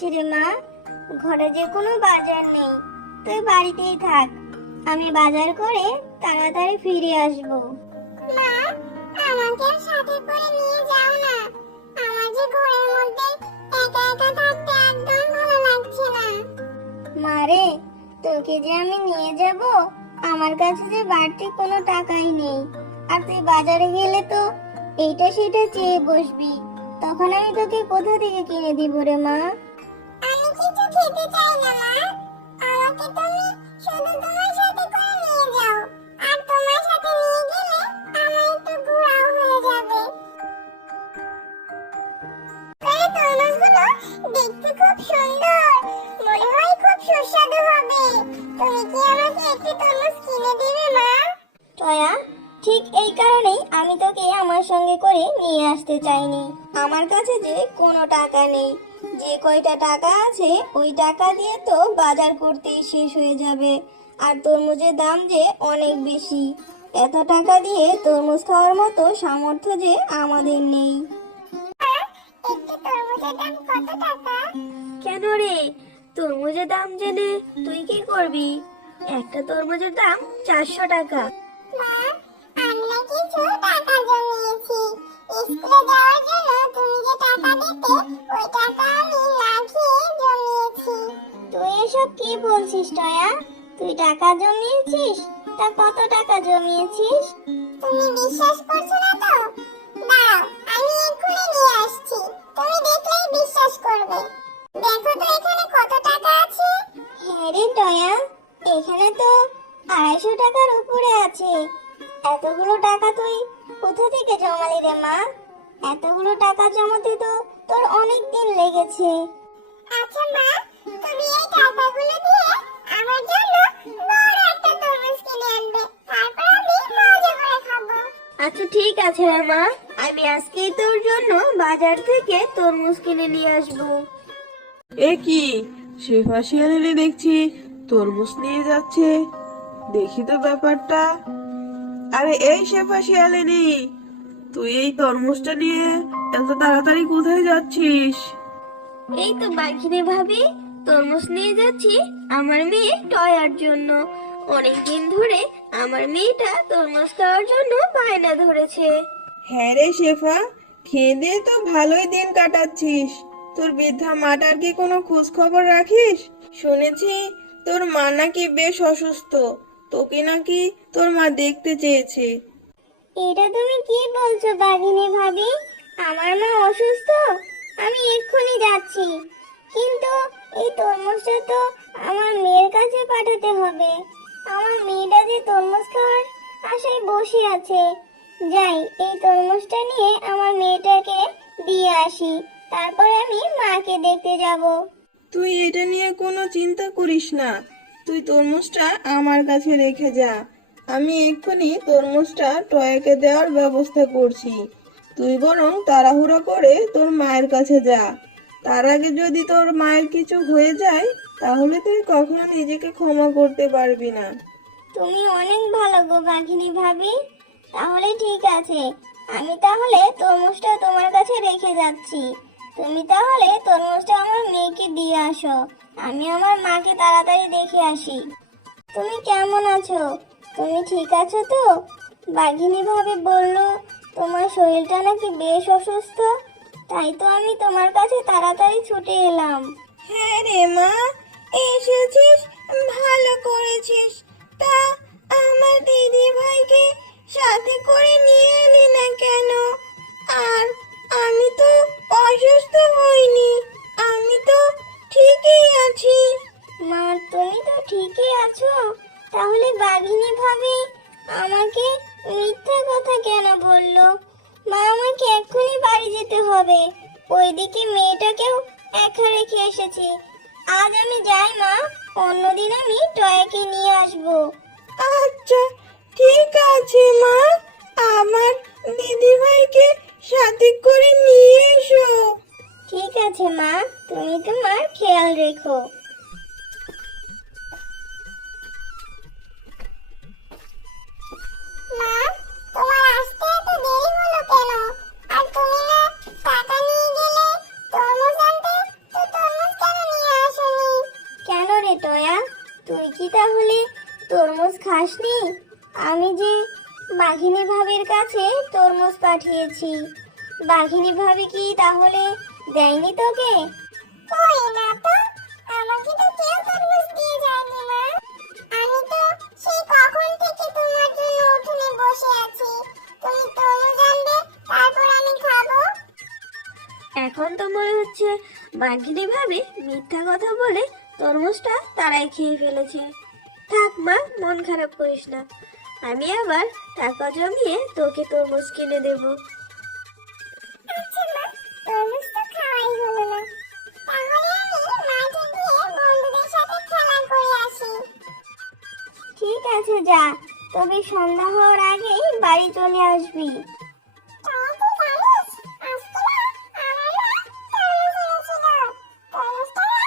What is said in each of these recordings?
যাচ্ছি রে মা, ঘরে যে কোনো বাজার নেই, তুই বাড়িতেই থাক, আমি বাজার করে তাড়াতাড়ি ফিরে আসবো। মা, আমাকে সাথে করে নিয়ে যাও না। আমার যে ঘরের মধ্যে একা একা থাকতে একদম ভালো লাগছে না। মারে, তোকে যে আমি নিয়ে যাব, আমার কাছে যে বাড়তি কোনো টাকাই নেই, আর তুই বাজারে গেলে তো এইটা সেটা চেয়ে বসবি, তখন আমি তোকে কোথা থেকে কিনে দিব রে মা? আমি কিছু খেতে চাই না মা। আমাকে তুমি শুধু তোমার সাথে করে নিয়ে যাও। আর তোমার সাথে নিয়ে গেলে আমার একটু ঘোরাও হয়ে যাবে। এই তরমুজগুলো দেখতে খুব সুন্দর, মনে হয় খুব সুস্বাদু হবে। তুমি কি আমাকে একটি তরমুজ কিনে দিবে মা? টয়া, ঠিক এই কারণেই আমি তোকে আমার সঙ্গে করে নিয়ে আসতে চাইনি। আমার কাছে যে কোনো টাকা নেই, যে কয়টা টাকা আছে ওই টাকা দিয়ে তো বাজার করতেই শেষ হয়ে যাবে, আর তরমুজের দাম যে অনেক বেশি। এত টাকা দিয়ে তরমুজ খাওয়ার মতো সামর্থ্য যে আমাদের নেই। একটি তরমুজের দাম কত টাকা? কেন রে, তরমুজের দাম জেনে তুই কি করবি? একটা তরমুজের দাম 400 টাকা। মা, আমি না কিছু টাকা জমিয়েছি স্কুলে যাওয়ার জন্য। তুমি যে টাকা দিতে, ওই টাকা আমি না খেয়ে জমিয়েছি। তুই এসব কি বলছিস টয়া? তুই টাকা জমিয়েছিস? তা কত টাকা জমিয়েছিস? তুমি বিশ্বাস করছো না তো? দাঁড়াও, আমি এক্ষুনি নিয়ে আসছি। তুমি দেখলেই বিশ্বাস করবে। দেখো তো এখানে কত টাকা আছে। হ্যাঁ রে টয়া, এখানে তো 250 টাকার উপরে আছে। এতগুলো টাকা তুই কোথা থেকে জমালি রে মা? এতগুলো টাকা জমাতে তো তোর অনেক দিন লেগেছে। আচ্ছা মা, তুমি এই টাকাগুলো দিয়ে আমার জন্য বড় একটা তরমুজ কিনে আনবে। তারপর আমি মজা করে খাবো। আচ্ছা ঠিক আছে রে মা, আমি আজকেই তোর জন্য বাজার থেকে তরমুজ কিনে নিয়ে আসবো। এ কি, শেফা শিয়ালিনী দেখছি তরমুজ নিয়ে যাচ্ছে। দেখি তো ব্যাপারটা। আরে এই শেফা শিয়ালিনী, তুই এই তরমুজটা নিয়ে এত তাড়াতাড়ি কোথায় যাচ্ছিস? এই তো বাঘিনী ভাবি, তরমুজ নিয়ে যাচ্ছি আমার মেয়ে টয়ার জন্য। অনেকদিন ধরে আমার মেয়েটা তরমুজ খাওয়ার জন্য বায়না ধরেছে। হ্যাঁ রে শেফা, খেয়ে দিয়ে তো ভালোই দিন কাটাচ্ছিস। তোর বৃদ্ধা মাটার কি কোনো খোঁজ খবর রাখিস? শুনেছি তোর মা নাকি বেশ অসুস্থ, তোকে নাকি তোর মা দেখতে চেয়েছে। এটা তুমি কি বলছো বাঘিনী ভাবি? আমার মা অসুস্থ? আমি এক্ষুনি যাচ্ছি, কিন্তু এই তরমুজটা তো আমার মেয়ের কাছে পাঠাতে হবে। আমার মেয়েটা যে তরমুজ খাওয়ার আশায় বসে আছে। যাই, এই তরমুজটা নিয়ে আমার মেয়েটাকে দিয়ে আসি, তারপরে আমি মাকে দেখতে যাব। তুই এটা নিয়ে কোনো চিন্তা করিস না, তুই তরমুজটা আমার কাছে রেখে যা। আমি এক্ষুনি তরমুজটা টয়াকে দেওয়ার ব্যবস্থা করছি। তুই বরং তাড়াহুড়ো করে তোর মায়ের কাছে যা। তার আগে যদি তোর মায়ের কিছু হয়ে যায়, তাহলে তুই কখনো নিজেকে ক্ষমা করতে পারবি না। তুমি অনেক ভালো গো বাঘিনী ভাবি। তাহলে ঠিক আছে, আমি তাহলে তরমুজটা তোমার কাছে রেখে যাচ্ছি। তুমি তাহলে তরমুজটা আমার মেয়েকে দিয়ে আসো, আমি আমার মাকে তাড়াতাড়ি দেখে আসি। তুমি কেমন আছো? তুমি ঠিক আছো তো? বাঘিনী ভাবি বললো তোমার শরীরটা নাকি বেশ অসুস্থ, তাই তো আমি তোমার কাছে তাড়াতাড়ি ছুটে এলাম। হ্যাঁ রে মা, এসেছিস, ভালো করেছিস। তা আমার দিদি ভাইকে সাথে করে নিয়ে এলি না কেন? আর আমি তো অসুস্থ হইনি, আমি তো ঠিকই আছি। মা, তুমি তো ঠিকই আছো? তাহলে বাঘিনী ভাবি আমাকে মিথ্যা কথা কেন বললো? মা, আমাকে এক্ষুনি বাড়ি যেতে হবে, ওইদিকে মেয়েটাকেও একা রেখে এসেছি। আজ আমি যাই মা, অন্যদিন আমি টয়াকে নিয়ে আসবো। আচ্ছা ঠিক আছে মা, আমার দিদি ভাইকে সাথে করে নিয়ে এসো। ঠিক আছে মা, তুমি তোমার খেয়াল রেখো। মা, তোমার আসতে এত দেরি হলো কেন? আর তুমি না টাকা নিয়ে গেলে তরমুজ আনতে, তো তরমুজ কেন তুই কি তাহলে তরমুজ খাসনি? আমি যে বাঘিনী ভাবির কাছে তরমুজ পাঠিয়েছি, বাঘিনী ভাবি কি তাহলে দেয়নি তোকে? কই না তো, আমাকে তো কেউ তরমুজ দিয়ে যায়নি মা। আমি তো সেই কখন থেকে তোমার জন্য উঠোনে বসে আছি, তুমি তরমুজ আনবে তারপর আমি খাবো। এখন তো মনে হচ্ছে বাঘিনী ভাবি মিথ্যা কথা বলে তরমুজটা তারাই খেয়ে ফেলেছে। থাক মা, মন খারাপ করিস না, আমি আবার টাকা জমিয়ে তোকে তরমুজ কিনে দেবো। আচ্ছা মা, তরমুজ তো খাওয়াই হলো না, তাহলে আমি মাঠে গিয়ে বন্ধুদের সাথে খেলা করে আসি। ঠিক আছে যা, তবে সন্ধ্যা হওয়ার আগেই বাড়ি চলে আসবি। তোরা কি জানিস, আজকে না আমার মা তরমুজ এনেছিল। তরমুজটা না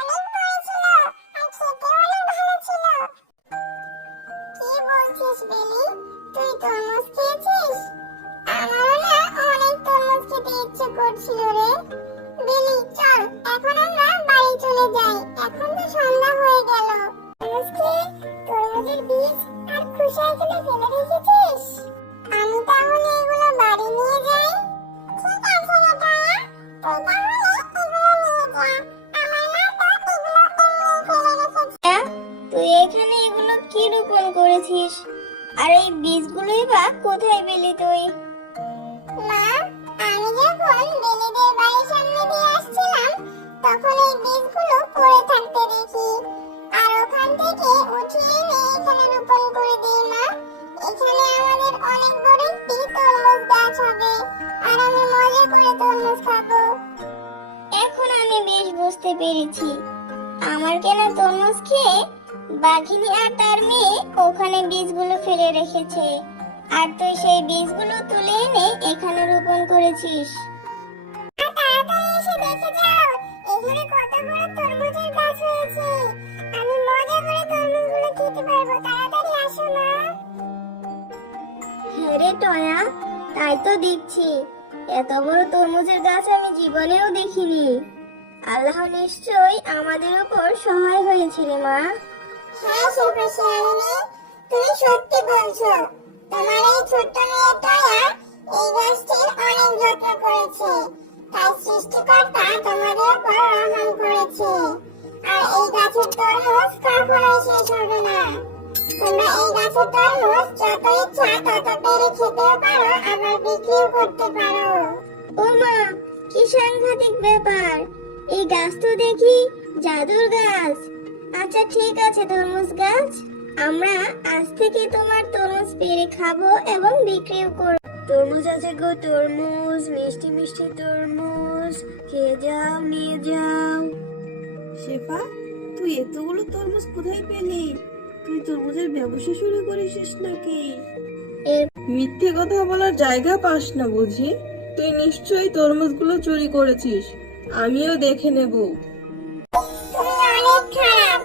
অনেক বড় ছিল আর খেতে অনেক ভালো ছিল। কি বলছিস বেলি, তুই তরমুজ খেয়েছিস? আমারও না অনেক তরমুজ খেতে ইচ্ছে করছিল রে। বেলি চল, এখন আমরা বাড়ি চলে যাই, এখন তো সন্ধ্যা হয়ে গেল। তরমুজ খেয়ে তরমুজের বীজ আর খোসা এখানে ফেলে রেখেছিস? আমি তাহলে এগুলো বাড়ি নিয়ে যাই। ঠিক আছে রে দয়া, তুই তাহলে এগুলো নিয়ে যা, আমার মা তো এগুলো এমনি ফেলে রেখেছে। তুই এখানে এগুলো কি রোপণ করেছিস? আর এই বীজগুলোই বা কোথায় পেলি তুই? মা, আমি যখন বেলিদের বাড়ির সামনে দিয়ে আসছিলাম তখন এই বীজগুলো পড়ে থাকতে দেখি, আর ওখান থেকে উঠিয়ে এনে এখানে রোপণ করে দিই। মা, এখানে আমাদের অনেক বড় একটি তরমুজ গাছ হবে আর আমি মজা করে তরমুজ খাবো। এখন আমি বেশ বুঝতে পেরেছি, আমার কেনা তরমুজ খেয়ে বাঘিনী আর তার মেয়ে ওখানে বীজগুলো ফেলে রেখেছে, আর তুই সেই বীজগুলো তুলে এনে এখানে রোপণ করেছিস। আর তাড়াতাড়ি এসে দেখে যাও, এখানে কত বড় তরমুজের গাছ হয়েছে, আমি মজা করে তরমুজগুলো খেতে পারবো। তাড়াতাড়ি আসো মা। হ্যাঁ রে টয়া, তাই তো দেখছি, এত বড় তরমুজের গাছ আমি জীবনেও দেখিনি। আল্লাহ নিশ্চয়ই আমাদের উপর সহায় হয়েছে রে মা। হ্যাঁ শিল্পী, তুমি সত্যি বলছো। তোমার এই ছোট্ট মেয়েটা এই গাছটির অনেক যত্ন করেছে, তাই সৃষ্টিকর্তা তোমাদের উপর রহম করেছে। আর এই গাছের তরমুজ কখনোই শেষ হবে না। তোমরা এই গাছের তরমুজ যত ইচ্ছা তত পেরে খেতেও পারো, আবার বিক্রিও করতে পারো। ও মা, কি সাংঘাতিক ব্যাপার! এই গাছ তো দেখি জাদুর গাছ। আচ্ছা ঠিক আছে তরমুজ গাছ, আমরা আজ থেকে তোমার তরমুজ পেড়ে খাবো এবং বিক্রিও করব। তরমুজ আছে গো তরমুজ, মিষ্টি মিষ্টি তরমুজ, খেয়ে যাও, নিয়ে যাও। শেফা, তুই এতগুলো তরমুজ কোথায় পেলি? তুই তরমুজের ব্যবসা শুরু করেছিস নাকি? এর মিথ্যে কথা বলার জায়গা পাস না বুঝি? তুই নিশ্চয়ই তরমুজগুলো চুরি করেছিস, আমিও দেখে নেব। তুমি অনেক খারাপ।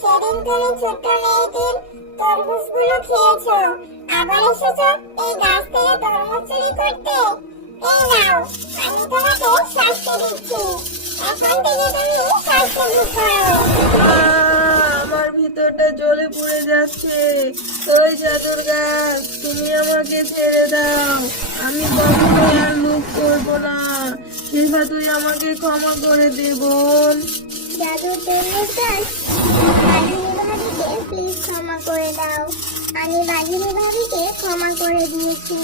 সেদিন তুমি ছোট্ট মেয়েটির তরমুজগুলো খেয়েছো, আবার এসেছো এই গাছ থেকে তরমুজ চুরি করতে। এই নাও, আমি তোমাকে শাস্তি দিচ্ছি। এখন থেকে তুমি শাস্তি ভোগ করো। আমার ভিতরটা জ্বলে পুড়ে যাচ্ছে। ওই জাদুর গাছ, তুমি আমাকে ছেড়ে দাও, আমি কখনো আর লোভ করবো না। শেফা, তুই আমাকে ক্ষমা করে দে বোন। জাদুর তরমুজ গাছ, বাঘিনী ভাবিকে প্লিজ ক্ষমা করে দাও। আমি বাঘিনী ভাবিকে ক্ষমা করে দিয়েছি,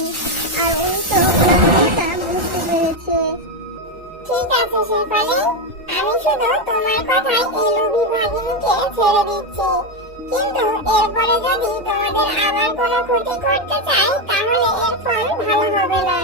আর উনি তো ওর ভুলটা বুঝতে পেরেছে। ঠিক আছে শেফালি, আমি শুধু তোমার কথাই এই লোভী ভাগিনীকে ছেড়ে দিচ্ছি, কিন্তু এরপরে যদি তোমাদের আবার কোনো ক্ষতি করতে চাই তাহলে এর ফল ভালো হবে না।